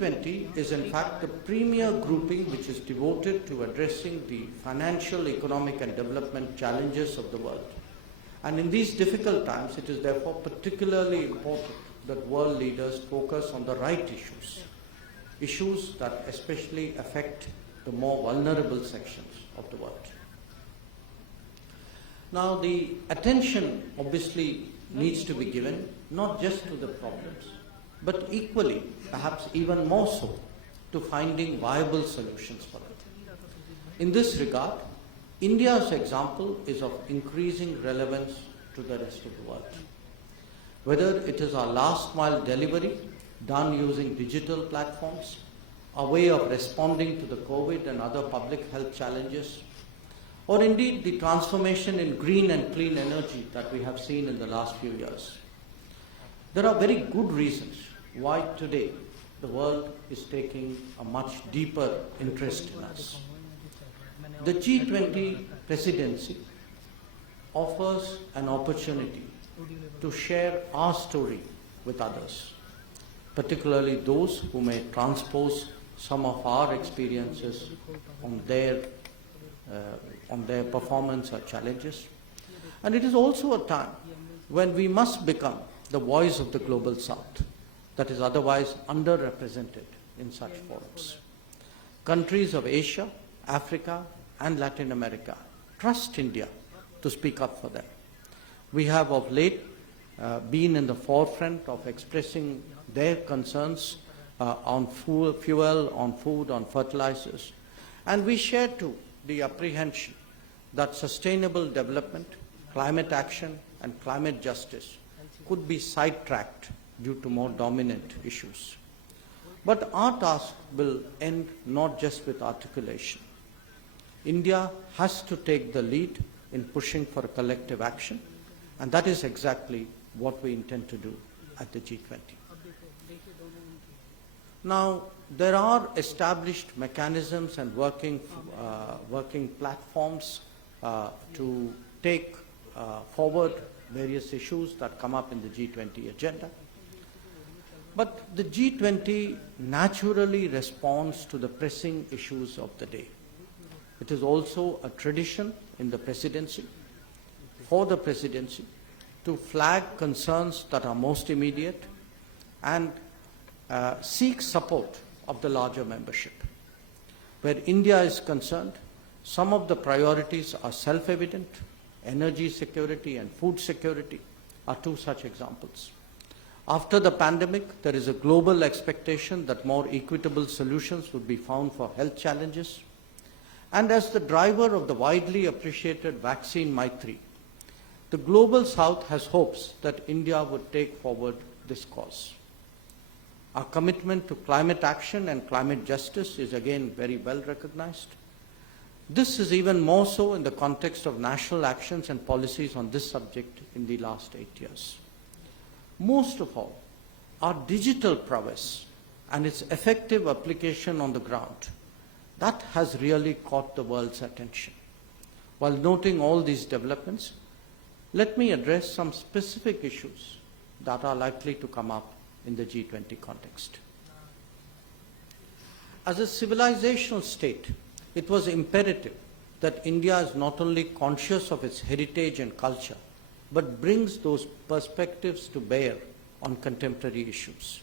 G20 is in fact the premier grouping which is devoted to addressing the financial, economic and development challenges of the world. And in these difficult times, it is therefore particularly important that world leaders focus on the right issues, issues that especially affect the more vulnerable sections of the world. Now, the attention obviously needs to be given not just to the problems, but equally, perhaps even more so, to finding viable solutions for it. In this regard, India's example is of increasing relevance to the rest of the world. Whether it is our last mile delivery done using digital platforms, a way of responding to the COVID and other public health challenges, or indeed the transformation in green and clean energy that we have seen in the last few years. There are very good reasons why today the world is taking a much deeper interest in us. The G20 presidency offers an opportunity to share our story with others, particularly those who may transpose some of our experiences on their performance or challenges. And it is also a time when we must become the voice of the global South that is otherwise underrepresented in such forums. Countries of Asia, Africa, and Latin America trust India to speak up for them. We have of late been in the forefront of expressing their concerns on fuel, on food, on fertilizers. And we share too the apprehension that sustainable development, climate action, and climate justice could be sidetracked due to more dominant issues. But our task will end not just with articulation. India has to take the lead in pushing for collective action, and that is exactly what we intend to do at the G20. Now, there are established mechanisms and working platforms to take forward various issues that come up in the G20 agenda. But the G20 naturally responds to the pressing issues of the day. It is also a tradition in the presidency, for the presidency, to flag concerns that are most immediate and seek support of the larger membership. Where India is concerned, some of the priorities are self-evident. Energy security and food security are two such examples. After the pandemic, there is a global expectation that more equitable solutions would be found for health challenges. And as the driver of the widely appreciated vaccine Maitri, the global South has hopes that India would take forward this cause. Our commitment to climate action and climate justice is again very well recognized. This is even more so in the context of national actions and policies on this subject in the last 8 years. Most of all, our digital prowess and its effective application on the ground, that has really caught the world's attention. While noting all these developments, let me address some specific issues that are likely to come up in the G20 context. As a civilizational state, it was imperative that India is not only conscious of its heritage and culture, but brings those perspectives to bear on contemporary issues.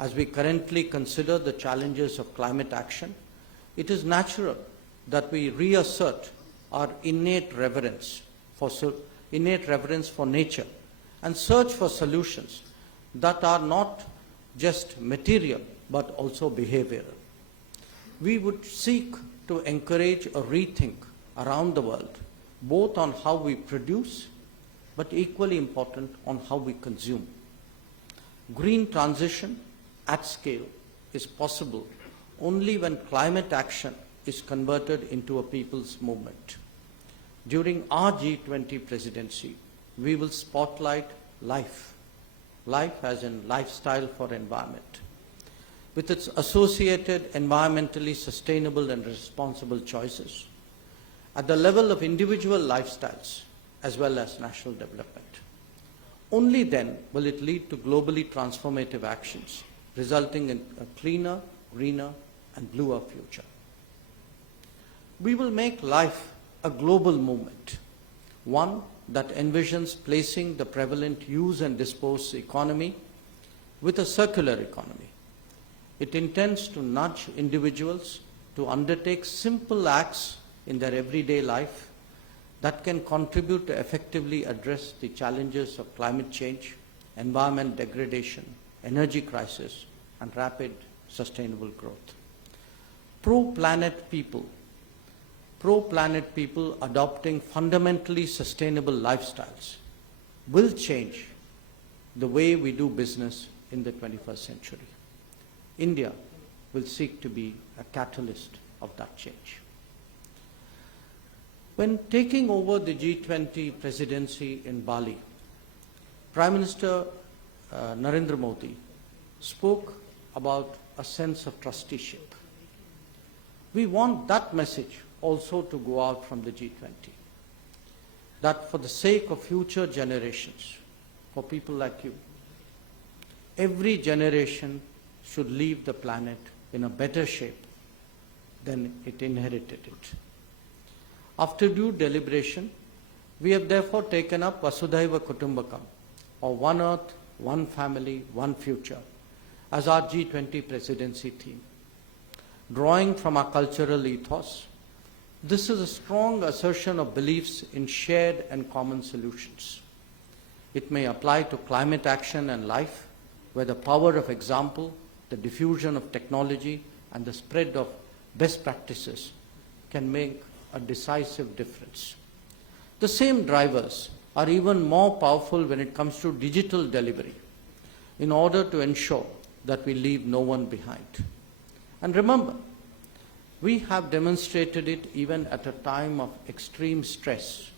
As we currently consider the challenges of climate action, it is natural that we reassert our innate reverence for nature and search for solutions that are not just material but also behavioral. We would seek to encourage a rethink around the world, both on how we produce, but equally important, on how we consume. Green transition at scale is possible only when climate action is converted into a people's movement. During our G20 presidency, we will spotlight life as in lifestyle for environment, with its associated environmentally sustainable and responsible choices at the level of individual lifestyles as well as national development. Only then will it lead to globally transformative actions resulting in a cleaner, greener, and bluer future. We will make life a global movement, one that envisions placing the prevalent use and dispose economy with a circular economy. It intends to nudge individuals to undertake simple acts in their everyday life that can contribute to effectively address the challenges of climate change, environment degradation, energy crisis, and rapid sustainable growth. Pro-planet people adopting fundamentally sustainable lifestyles will change the way we do business in the 21st century. India will seek to be a catalyst of that change. When taking over the G20 presidency in Bali, Prime Minister Narendra Modi spoke about a sense of trusteeship. We want that message also to go out from the G20, that for the sake of future generations, for people like you, every generation should leave the planet in a better shape than it inherited it. After due deliberation, we have therefore taken up Vasudhaiva Kutumbakam, or One Earth, One Family, One Future, as our G20 presidency theme. Drawing from our cultural ethos, this is a strong assertion of beliefs in shared and common solutions. It may apply to climate action and life, where the power of example, the diffusion of technology, and the spread of best practices can make a decisive difference. The same drivers are even more powerful when it comes to digital delivery, in order to ensure that we leave no one behind. And remember, we have demonstrated it even at a time of extreme stress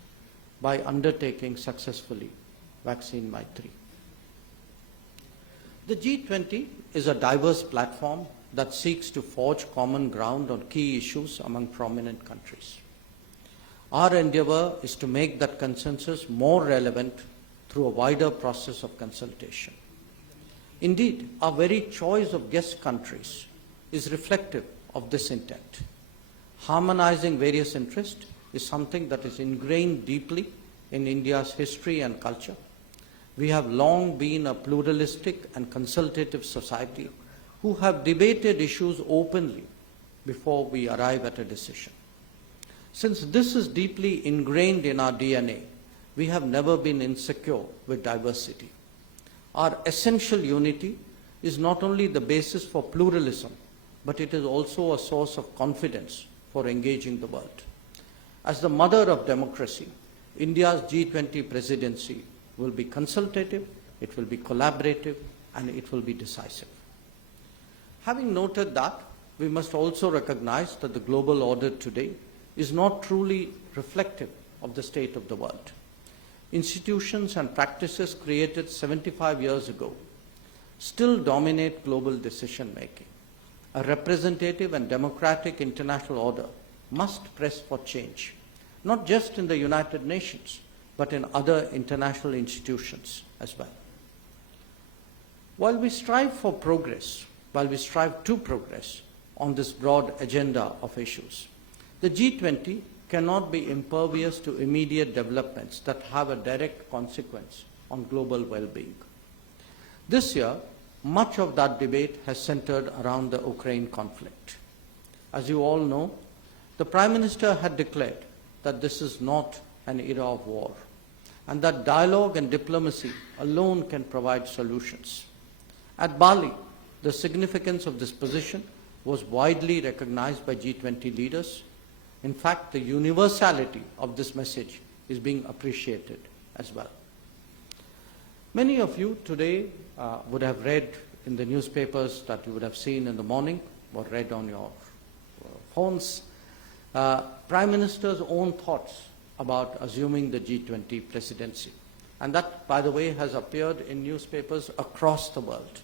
by undertaking successfully Vaccine Maitri. The G20 is a diverse platform that seeks to forge common ground on key issues among prominent countries. Our endeavor is to make that consensus more relevant through a wider process of consultation. Indeed, our very choice of guest countries is reflective of this intent. Harmonizing various interests is something that is ingrained deeply in India's history and culture. We have long been a pluralistic and consultative society who have debated issues openly before we arrive at a decision. Since this is deeply ingrained in our DNA, we have never been insecure with diversity. Our essential unity is not only the basis for pluralism, but it is also a source of confidence for engaging the world. As the mother of democracy, India's G20 presidency will be consultative, it will be collaborative, and it will be decisive. Having noted that, we must also recognize that the global order today is not truly reflective of the state of the world. Institutions and practices created 75 years ago still dominate global decision-making. A representative and democratic international order must press for change, not just in the United Nations, but in other international institutions as well. While we strive to progress on this broad agenda of issues, the G20 cannot be impervious to immediate developments that have a direct consequence on global well-being. This year, much of that debate has centered around the Ukraine conflict. As you all know, the Prime Minister had declared that this is not an era of war, and that dialogue and diplomacy alone can provide solutions. At Bali, the significance of this position was widely recognized by G20 leaders. In fact, the universality of this message is being appreciated as well. Many of you today would have read in the newspapers that you would have seen in the morning or read on your phones, Prime Minister's own thoughts about assuming the G20 presidency. And that, by the way, has appeared in newspapers across the world.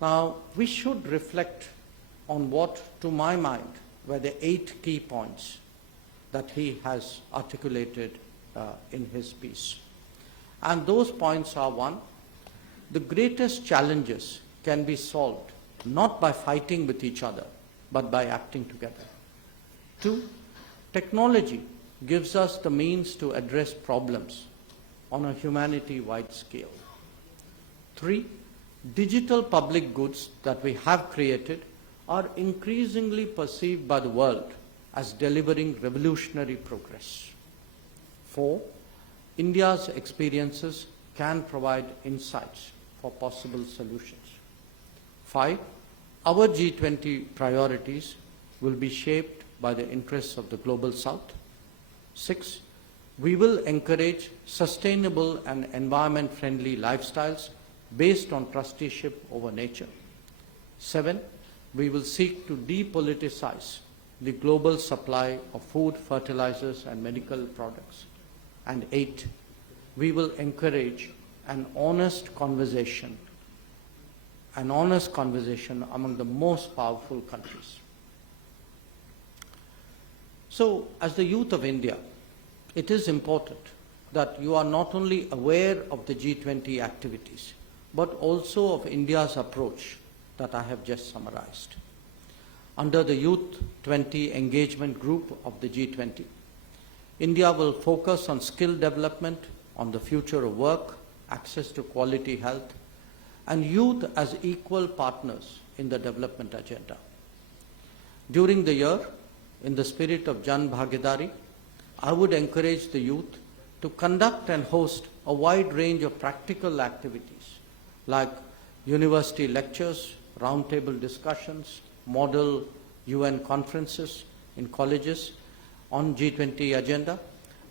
Now, we should reflect on what, to my mind, were the 8 key points that he has articulated in his speech. And those points are: 1, the greatest challenges can be solved not by fighting with each other, but by acting together. 2, technology gives us the means to address problems on a humanity-wide scale. 3, digital public goods that we have created are increasingly perceived by the world as delivering revolutionary progress. 4, India's experiences can provide insights for possible solutions. 5, our G20 priorities will be shaped by the interests of the Global South. 6, we will encourage sustainable and environment-friendly lifestyles based on trusteeship over nature. 7, we will seek to depoliticize the global supply of food, fertilizers, and medical products. And 8, we will encourage an honest conversation among the most powerful countries. So, as the youth of India, it is important that you are not only aware of the G20 activities, but also of India's approach that I have just summarized. Under the Youth 20 Engagement Group of the G20, India will focus on skill development, on the future of work, access to quality health, and youth as equal partners in the development agenda. During the year, in the spirit of Jan Bhagidari, I would encourage the youth to conduct and host a wide range of practical activities like university lectures, roundtable discussions, model UN conferences in colleges on G20 agenda,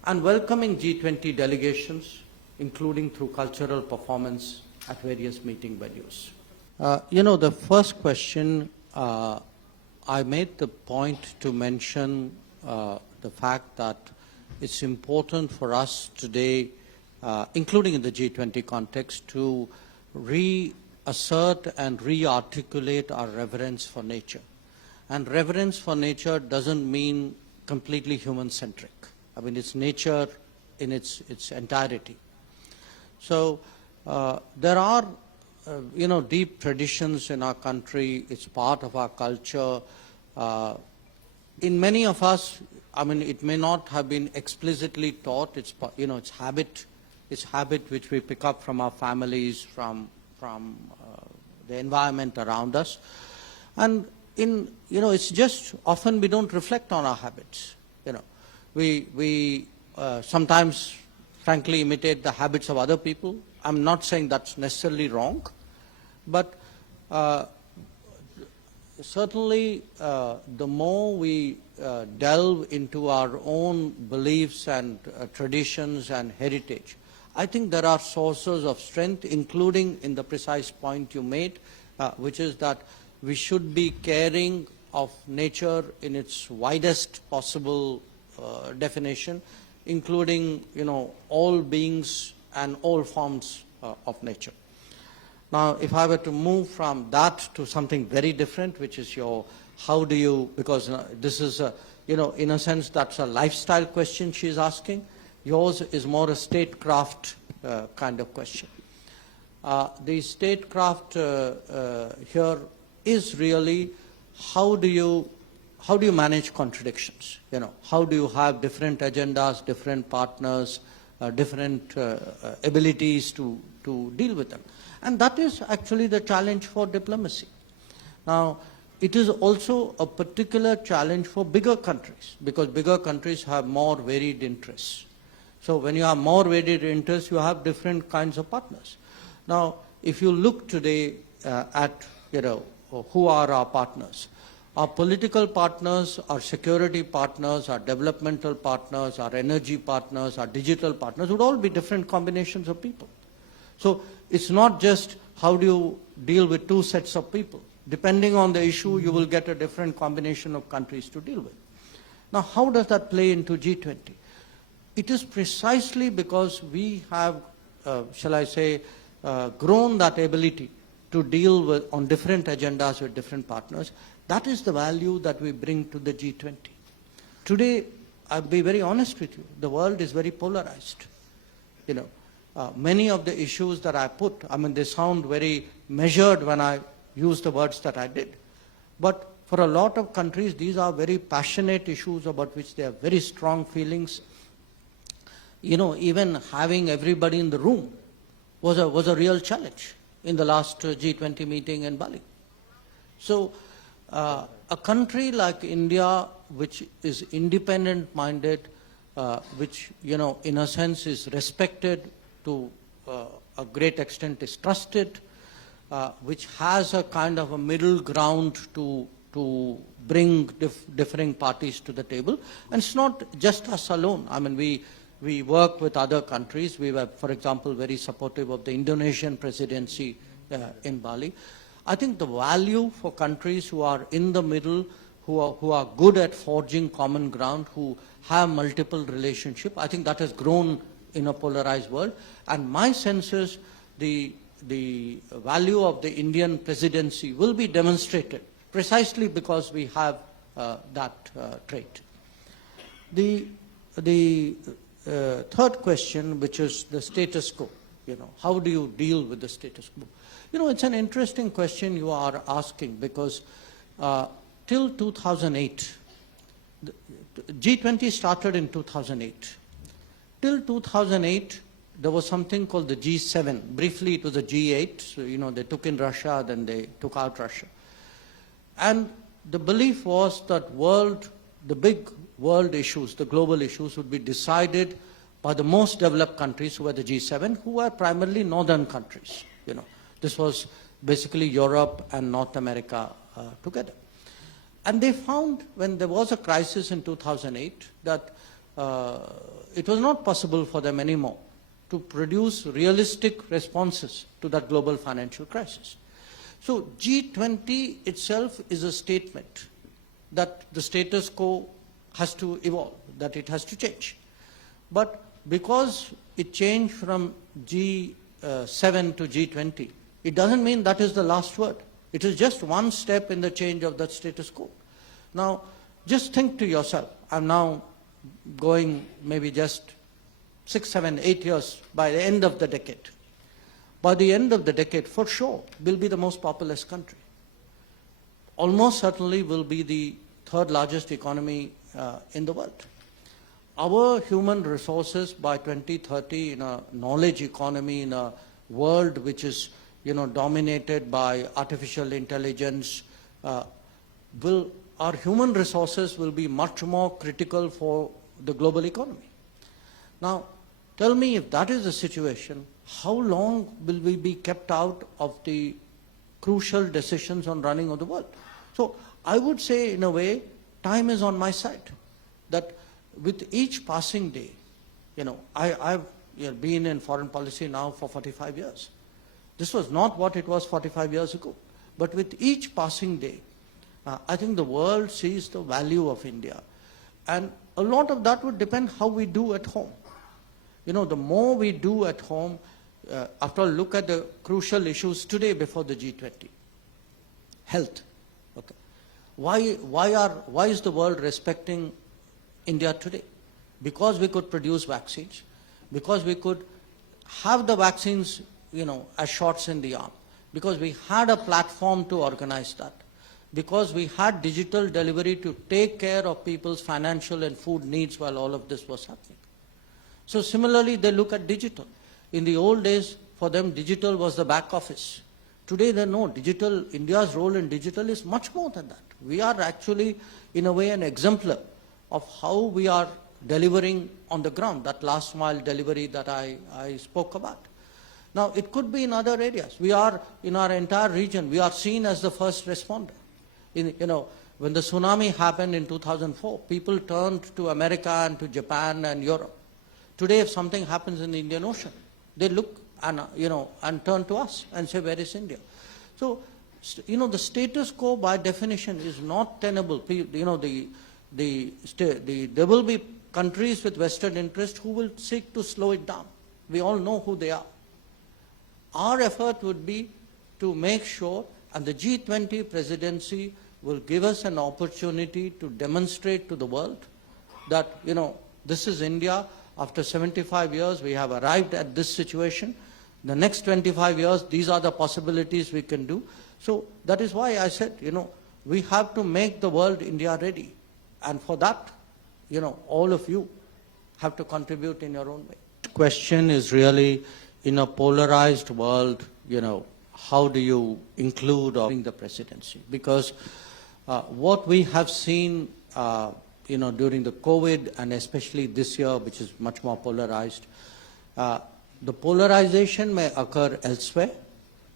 and welcoming G20 delegations, including through cultural performance at various meeting venues. The first question, I made the point to mention the fact that it's important for us today, including in the G20 context, to reassert and re-articulate our reverence for nature. And reverence for nature doesn't mean completely human-centric. I mean, it's nature in its entirety. So there are, deep traditions in our country. It's part of our culture. In many of us, I mean, it may not have been explicitly taught. It's habit. It's habit which we pick up from our families, from the environment around us, and it's just often we don't reflect on our habits. We sometimes, frankly, imitate the habits of other people. I'm not saying that's necessarily wrong, but certainly the more we delve into our own beliefs and traditions and heritage, I think there are sources of strength, including in the precise point you made, which is that we should be caring of nature in its widest possible definition, including, all beings and all forms of nature. Now, if I were to move from that to something very different, which is because this is, in a sense, that's a lifestyle question she's asking. Yours is more a statecraft kind of question. The statecraft here is really how do you manage contradictions? How do you have different agendas, different partners, different abilities to deal with them? And that is actually the challenge for diplomacy. Now, it is also a particular challenge for bigger countries, because bigger countries have more varied interests. So when you have more varied interests, you have different kinds of partners. Now, if you look today at, who are our partners? Our political partners, our security partners, our developmental partners, our energy partners, our digital partners would all be different combinations of people. So it's not just how do you deal with two sets of people. Depending on the issue, you will get a different combination of countries to deal with. Now, how does that play into G20? It is precisely because we have, grown that ability to deal with on different agendas with different partners. That is the value that we bring to the G20. Today, I'll be very honest with you, the world is very polarized. many of the issues that I put, I mean, they sound very measured when I use the words that I did. But for a lot of countries, these are very passionate issues about which they have very strong feelings. You know, even having everybody in the room was a real challenge in the last G20 meeting in Bali. So a country like India, which is independent-minded, which, you know, in a sense is respected to a great extent, is trusted, which has a kind of a middle ground to bring differing parties to the table. And it's not just us alone. I mean, we work with other countries. We were, for example, very supportive of the Indonesian presidency in Bali. I think the value for countries who are in the middle, who are good at forging common ground, who have multiple relationships, I think that has grown in a polarized world. And my sense is the value of the Indian presidency will be demonstrated precisely because we have that trait. The third question, which is the status quo, you know, how do you deal with the status quo? You know, it's an interesting question you are asking because till 2008, G20 started in 2008. Till 2008, there was something called the G7. Briefly, it was the G8. So, you know, they took in Russia, then they took out Russia. And the belief was that the big world issues, the global issues, would be decided by the most developed countries who were the G7, who were primarily northern countries. You know, this was basically Europe and North America together. And they found when there was a crisis in 2008 that it was not possible for them anymore to produce realistic responses to that global financial crisis. So G20 itself is a statement that the status quo has to evolve, that it has to change. But because it changed from G7 to G20, it doesn't mean that is the last word. It is just one step in the change of that status quo. Now, just think to yourself, I'm now going maybe just 6, 7, 8 years by the end of the decade. By the end of the decade, for sure, we'll be the most populous country. Almost certainly will be the third largest economy in the world. Our human resources by 2030 in a knowledge economy, in a world which is, you know, dominated by artificial intelligence, our human resources will be much more critical for the global economy. Now, tell me, if that is the situation, how long will we be kept out of the crucial decisions on running of the world? So I would say, in a way, time is on my side. That with each passing day, you know, I've been in foreign policy now for 45 years. This was not what it was 45 years ago. But with each passing day, I think the world sees the value of India. And a lot of that would depend how we do at home. You know, the more we do at home, after all, look at the crucial issues today before the G20. Health. Okay. Why is the world respecting India today? Because we could produce vaccines, because we could have the vaccines, you know, as shots in the arm, because we had a platform to organize that, because we had digital delivery to take care of people's financial and food needs while all of this was happening. So similarly, they look at digital. In the old days, for them, digital was the back office. Today, they know digital, India's role in digital is much more than that. We are actually, in a way, an exemplar of how we are delivering on the ground, that last mile delivery that I spoke about. Now, it could be in other areas. We are, in our entire region, we are seen as the first responder. You know, when the tsunami happened in 2004, people turned to America and to Japan and Europe. Today, if something happens in the Indian Ocean, they look and, you know, and turn to us and say, where is India? So, you know, the status quo by definition is not tenable. You know, there will be countries with vested interest who will seek to slow it down. We all know who they are. Our effort would be to make sure, and the G20 presidency will give us an opportunity to demonstrate to the world that, you know, this is India. after 75 years, we have arrived at this situation. The next 25 years, these are the possibilities we can do. So that is why I said, we have to make the world India ready. And for that, all of you have to contribute in your own way. The question is really, in a polarized world, how do you include during the presidency? Because what we have seen, during the COVID and especially this year, which is much more polarized, the polarization may occur elsewhere.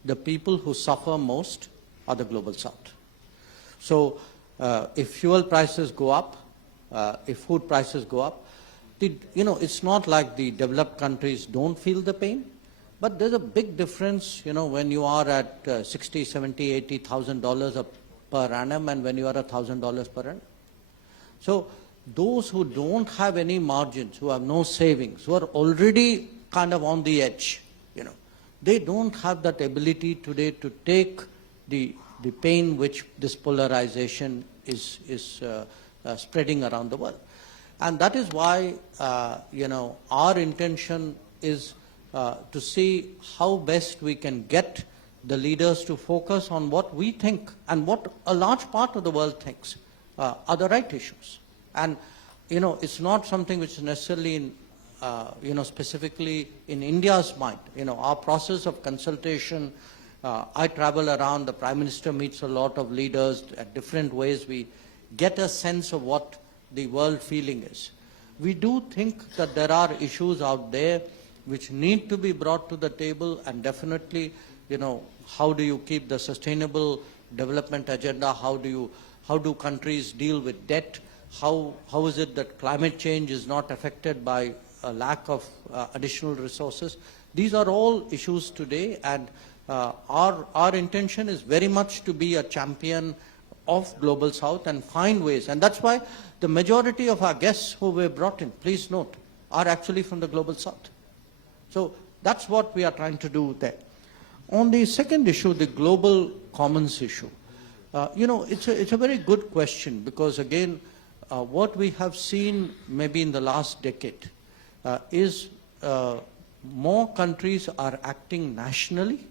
The people who suffer most are the global south. So if fuel prices go up, if food prices go up, it's not like the developed countries don't feel the pain, but there's a big difference, when you are at $60,000, $70,000, $80,000 per annum and when you are $1,000 per annum. So those who don't have any margins, who have no savings, who are already kind of on the edge, they don't have that ability today to take the pain which this polarization is spreading around the world. And that is why, our intention is to see how best we can get the leaders to focus on what we think and what a large part of the world thinks are the right issues. And, it's not something which is necessarily in, specifically in India's mind. Our process of consultation, I travel around, the Prime Minister meets a lot of leaders at different ways. We get a sense of what the world feeling is. We do think that there are issues out there which need to be brought to the table, and definitely, how do you keep the sustainable development agenda? How do countries deal with debt? How is it that climate change is not affected by a lack of additional resources? These are all issues today, and our intention is very much to be a champion of Global South and find ways. And that's why the majority of our guests who were brought in, please note, are actually from the Global South. So that's what we are trying to do there. On the second issue, the global commons issue, it's a very good question, because again, what we have seen maybe in the last decade is more countries are acting nationally,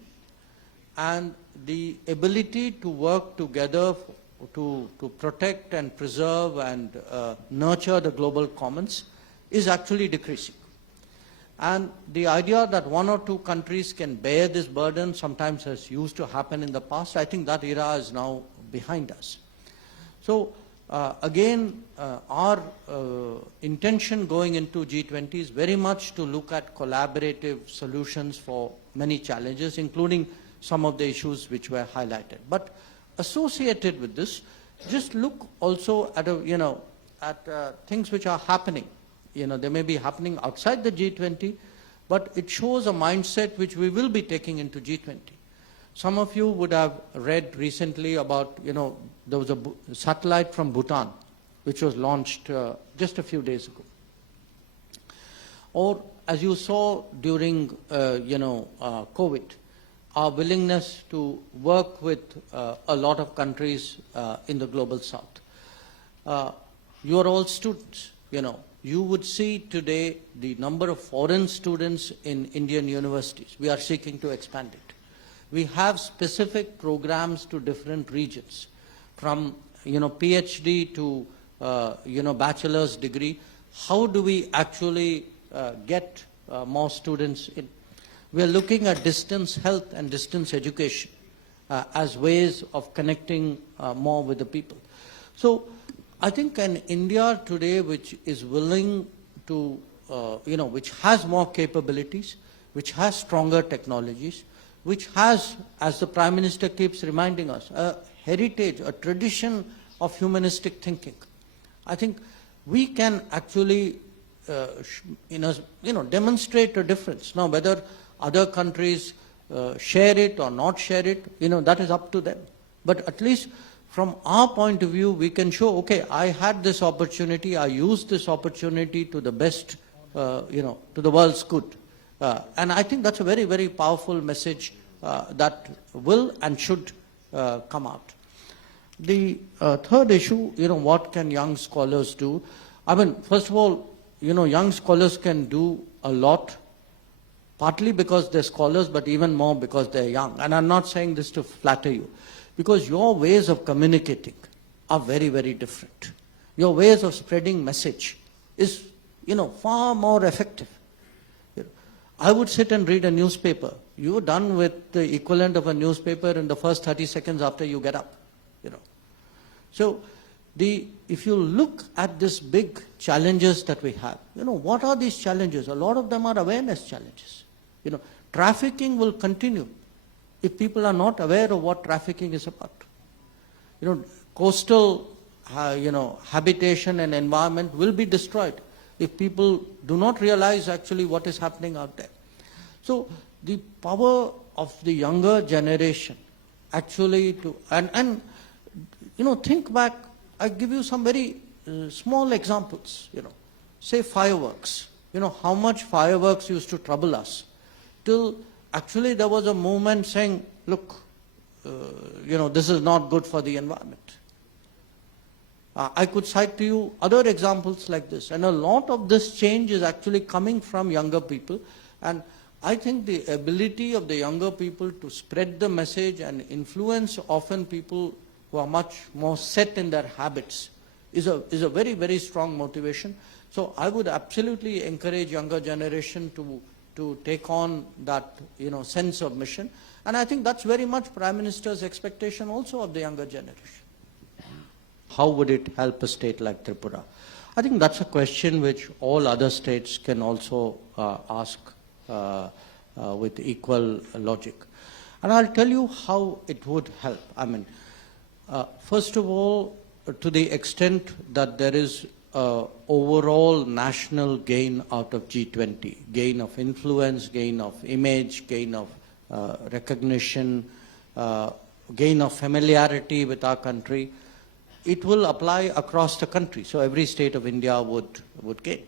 and the ability to work together to protect and preserve and nurture the global commons is actually decreasing. And the idea that one or two countries can bear this burden, sometimes as used to happen in the past, I think that era is now behind us. So again, our intention going into G20 is very much to look at collaborative solutions for many challenges, including some of the issues which were highlighted. But associated with this, just look also at things which are happening. They may be happening outside the G20, but it shows a mindset which we will be taking into G20. Some of you would have read recently about, there was a satellite from Bhutan which was launched just a few days ago. Or as you saw during, COVID, our willingness to work with a lot of countries in the Global South. You are all students, You would see today the number of foreign students in Indian universities. We are seeking to expand it. We have specific programs to different regions, from PhD to bachelor's degree. How do we actually get more students in? We are looking at distance health and distance education as ways of connecting more with the people. So I think an India today which is willing to, which has more capabilities, which has stronger technologies, which has, as the Prime Minister keeps reminding us, a heritage, a tradition of humanistic thinking. I think we can actually, demonstrate a difference. Now, whether other countries share it or not share it, that is up to them. But at least from our point of view, we can show, okay, I had this opportunity, I used this opportunity to the best, to the world's good. And I think that's a very, very powerful message that will and should come out. The third issue, what can young scholars do? I mean, first of all, young scholars can do a lot, partly because they're scholars, but even more because they're young. And I'm not saying this to flatter you, because your ways of communicating are very, very different. Your ways of spreading message is, far more effective. I would sit and read a newspaper. You're done with the equivalent of a newspaper in the first 30 seconds after you get up. So if you look at these big challenges that we have, what are these challenges? A lot of them are awareness challenges. Trafficking will continue if people are not aware of what trafficking is about. Coastal, habitation and environment will be destroyed if people do not realize actually what is happening out there. So the power of the younger generation actually think back. I give you some very small examples, say fireworks. How much fireworks used to trouble us, till actually there was a movement saying, look, this is not good for the environment. I could cite to you other examples like this, and a lot of this change is actually coming from younger people, and I think the ability of the younger people to spread the message and influence often people who are much more set in their habits is a very, very strong motivation. So I would absolutely encourage younger generation to take on that sense of mission, and I think that's very much Prime Minister's expectation also of the younger generation. How would it help a state like Tripura? I think that's a question which all other states can also ask with equal logic. And I'll tell you how it would help. I mean, first of all, to the extent that there is overall national gain out of G20, gain of influence, gain of image, gain of recognition, gain of familiarity with our country, it will apply across the country. So every state of India would gain.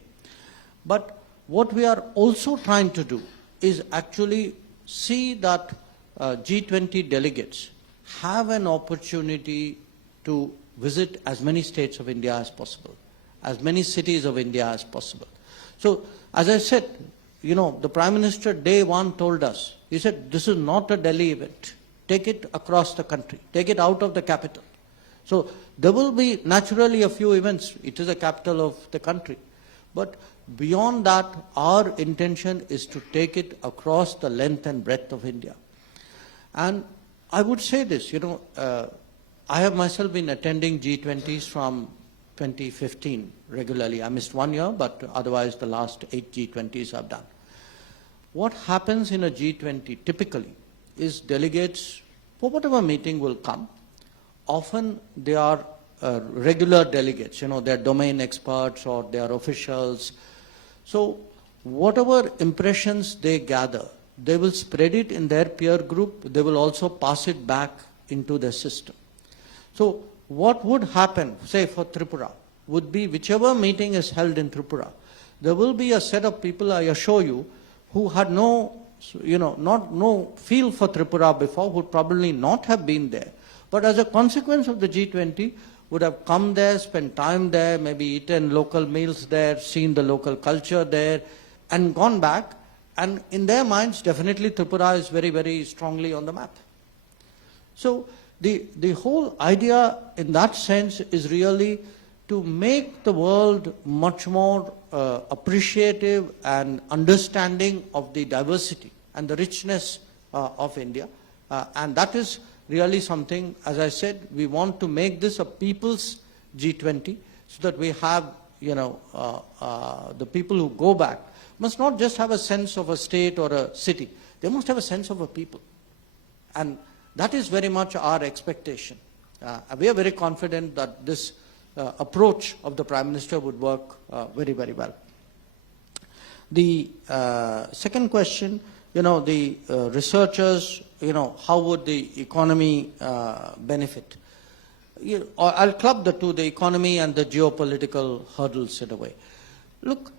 But what we are also trying to do is actually see that G20 delegates have an opportunity to visit as many states of India as possible, as many cities of India as possible. So, as I said, the Prime Minister day one told us, he said, this is not a Delhi event. Take it across the country. Take it out of the capital. So, there will be naturally a few events. It is the capital of the country. But beyond that, our intention is to take it across the length and breadth of India. And I would say this, I have myself been attending G20s from 2015 regularly. I missed 1 year, but otherwise the last 8 G20s I've done. What happens in a G20 typically is delegates, for whatever meeting will come, often they are regular delegates, they're domain experts or they are officials. So whatever impressions they gather, they will spread it in their peer group. They will also pass it back into the system. So what would happen, say for Tripura, would be whichever meeting is held in Tripura, there will be a set of people, I assure you, who had no feel for Tripura before, would probably not have been there. But as a consequence of the G20, would have come there, spent time there, maybe eaten local meals there, seen the local culture there, and gone back. And in their minds, definitely Tripura is very, very strongly on the map. So the whole idea in that sense is really to make the world much more appreciative and understanding of the diversity and the richness of India. And that is really something, as I said, we want to make this a people's G20 so that we have, the people who go back must not just have a sense of a state or a city. They must have a sense of a people. And that is very much our expectation. We are very confident that this approach of the Prime Minister would work very, very well. The second question, the researchers, how would the economy benefit? I'll club the two, the economy and the geopolitical hurdles in a way. Look,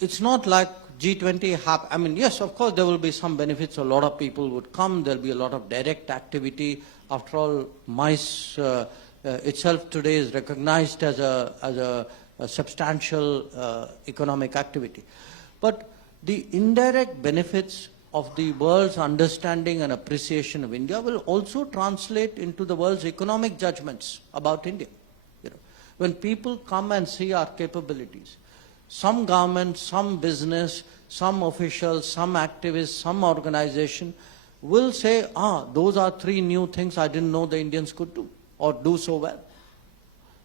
it's not like G20 I mean, yes, of course, there will be some benefits. A lot of people would come. There'll be a lot of direct activity. After all, MICE, itself today is recognized as a substantial economic activity. But the indirect benefits of the world's understanding and appreciation of India will also translate into the world's economic judgments about India. You know, when people come and see our capabilities, some government, some business, some officials, some activists, some organization will say, those are 3 new things I didn't know the Indians could do or do so well.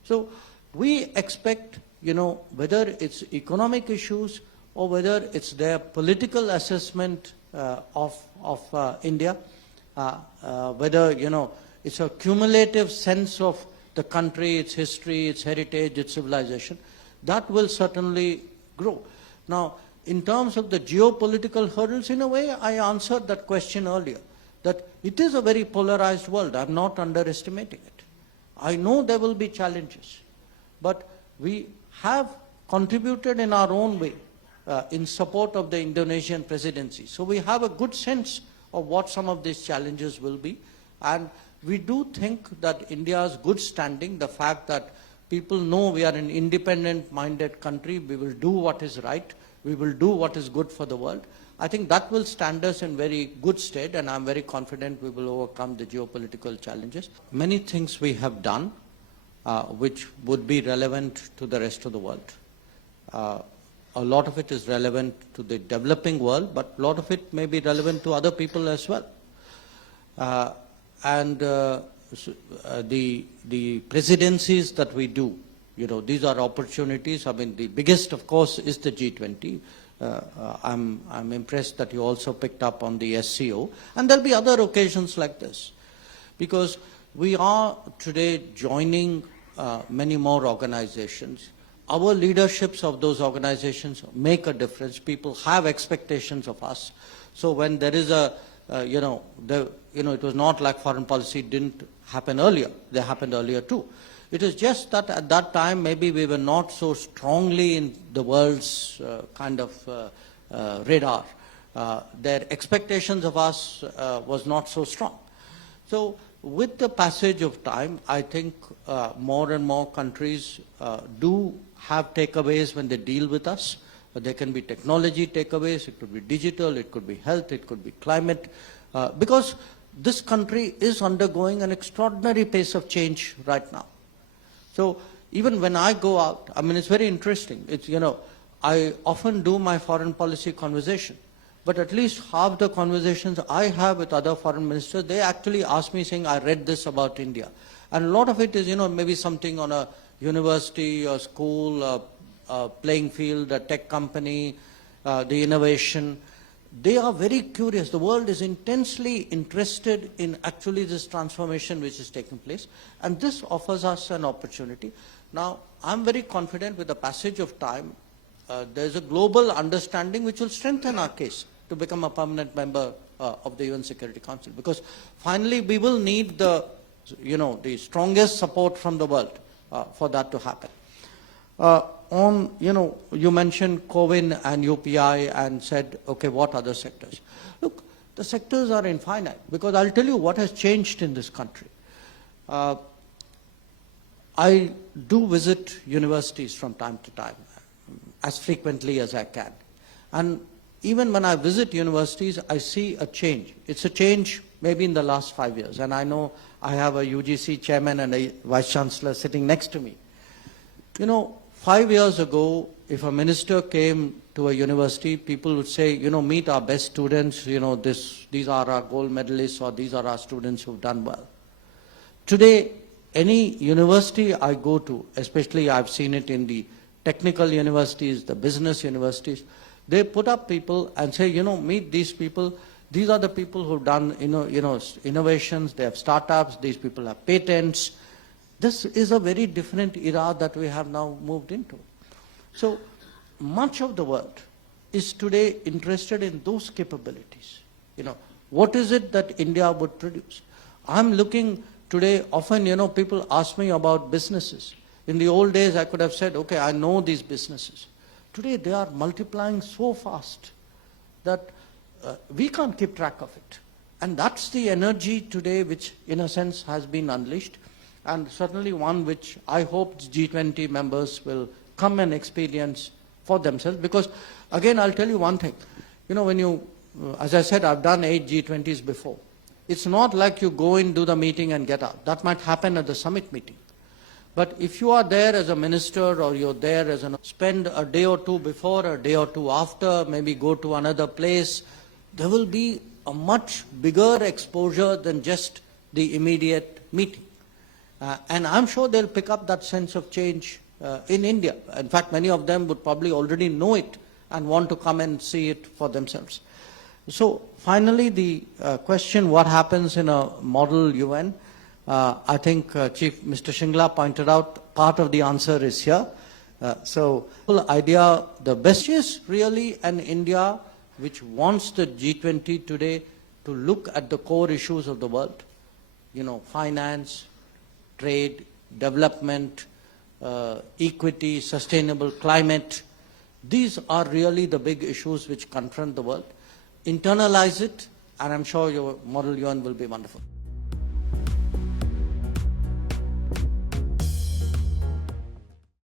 So we expect, you know, whether it's economic issues or whether it's their political assessment of India, whether, you know, it's a cumulative sense of the country, its history, its heritage, its civilization, that will certainly grow. Now, in terms of the geopolitical hurdles, in a way, I answered that question earlier, that it is a very polarized world. I'm not underestimating it. I know there will be challenges, but we have contributed in our own way in support of the Indonesian presidency. So we have a good sense of what some of these challenges will be. And we do think that India's good standing, the fact that people know we are an independent-minded country, we will do what is right, we will do what is good for the world, I think that will stand us in very good stead, and I'm very confident we will overcome the geopolitical challenges. Many things we have done which would be relevant to the rest of the world. A lot of it is relevant to the developing world, but a lot of it may be relevant to other people as well. The presidencies that we do, you know, these are opportunities. I mean, the biggest, of course, is the G20. I'm impressed that you also picked up on the SCO. And there'll be other occasions like this, because we are today joining many more organizations. Our leaderships of those organizations make a difference. People have expectations of us. So when there is a, it was not like foreign policy didn't happen earlier. They happened earlier too. It is just that at that time maybe we were not so strongly in the world's radar. Their expectations of us was not so strong. So with the passage of time, I think more and more countries do have takeaways when they deal with us. There can be technology takeaways, it could be digital, it could be health, it could be climate, because this country is undergoing an extraordinary pace of change right now. So even when I go out, I mean, it's very interesting. It's, you know, I often do my foreign policy conversation, but at least half the conversations I have with other foreign ministers, they actually ask me saying, I read this about India. And a lot of it is, you know, maybe something on a university or school, playing field, a tech company, the innovation. They are very curious. The world is intensely interested in actually this transformation which is taking place. And this offers us an opportunity. Now, I'm very confident with the passage of time, there's a global understanding which will strengthen our case to become a permanent member of the UN Security Council. Because finally, we will need the strongest support from the world for that to happen. You mentioned COVID and UPI and said, okay, what other sectors? Look, the sectors are infinite, because I'll tell you what has changed in this country. I do visit universities from time to time, as frequently as I can. And even when I visit universities, I see a change. It's a change maybe in the last 5 years. And I know I have a UGC chairman and a vice chancellor sitting next to me. You know, 5 years ago, if a minister came to a university, people would say, you know, meet our best students, you know, these are our gold medalists, or these are our students who've done well. Today, any university I go to, especially I've seen it in the technical universities, the business universities, they put up people and say, you know, meet these people. These are the people who've done, innovations, they have startups, these people have patents. This is a very different era that we have now moved into. So much of the world is today interested in those capabilities. You know, what is it that India would produce? I'm looking today, often, you know, people ask me about businesses. In the old days, I could have said, okay, I know these businesses. Today, they are multiplying so fast that we can't keep track of it. And that's the energy today which, in a sense, has been unleashed. and certainly one which I hope G20 members will come and experience for themselves. Because again, I'll tell you one thing. You know, when you, as I said, I've done 8 G20s before. It's not like you go in, do the meeting and get out. That might happen at the summit meeting. But if you are there as a minister, or you're there as spend a day or two before, a day or two after, maybe go to another place, there will be a much bigger exposure than just the immediate meeting. And I'm sure they'll pick up that sense of change in India. In fact, many of them would probably already know it and want to come and see it for themselves. So finally, the question, what happens in a model UN? I think Chief Mr. Shingla pointed out part of the answer is here. So the whole idea, the best is really an India which wants the G20 today to look at the core issues of the world, you know, finance, trade, development, equity, sustainable climate. These are really the big issues which confront the world. Internalize it, and I'm sure your model UN will be wonderful.